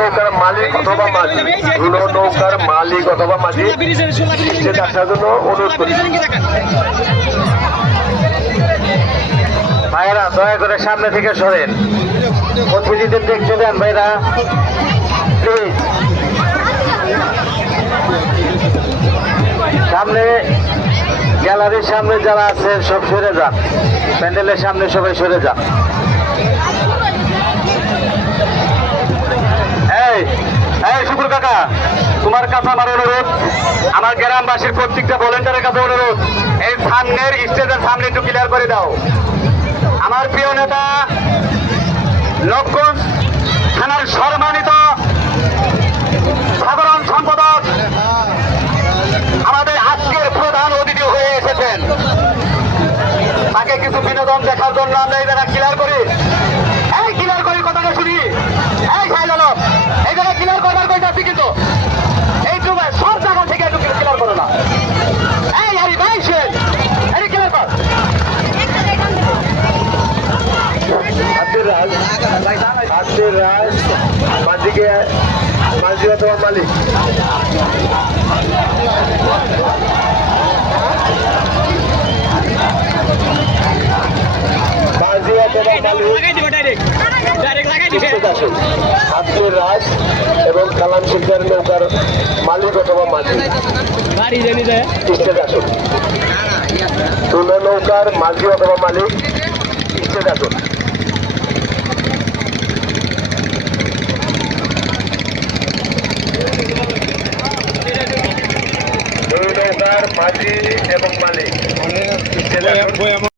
নৌকার মালিক অথবা মাঝি, নৌকার মালিক অথবা মাঝি আসার জন্য অনুরোধ করি। ভাইরা দয়া করে সামনে থেকে সরেন, অতিথিদের দেখতে দেন ভাইরা প্লিজ। সামনে গ্যালারির সামনে যারা আছেন সব সরে যান, প্যান্ডেলের সামনে সবাই সরে যান। এই শুকুর কাকা, তোমার কাছে আমার অনুরোধ, আমার গ্রামবাসীর প্রত্যেকটা ভলেন্টারের কাছে অনুরোধ, এই সামনের স্টেজের সামনে একটু ক্লিয়ার করে দাও। আমার প্রিয় নেতা লক্ষণ থানার সম্মানিত সাধারণ সম্পাদক আমাদের আজকের প্রধান অতিথি হয়ে এসেছেন, তাকে কিছু বিনোদন দেখার জন্য আমরা এই জায়গা ক্লিয়ার করি। এই ক্লিয়ার করি কথাটা শুনি। এই সাইল এই জায়গায় ক্লিয়ার করবার কইতাছি, কিন্তু এইটুকু সব জায়গা থেকে একটু ক্লিয়ার করো না। এই আরে ভাই সে আরে ক্লিয়ার কর। আব্দুর রাজ মাঝিকে মাঝি অথবা মালিক, আব্দুর রাজ এবং কালাম শিকদার নৌকার মালিক অথবা মাঝি স্টেজ আসুন। তুলো নৌকার মাঝি অথবা মালিক স্টেজ আসুন। নৌকার মাঝি এবং মালিক স্টেজ আসুন।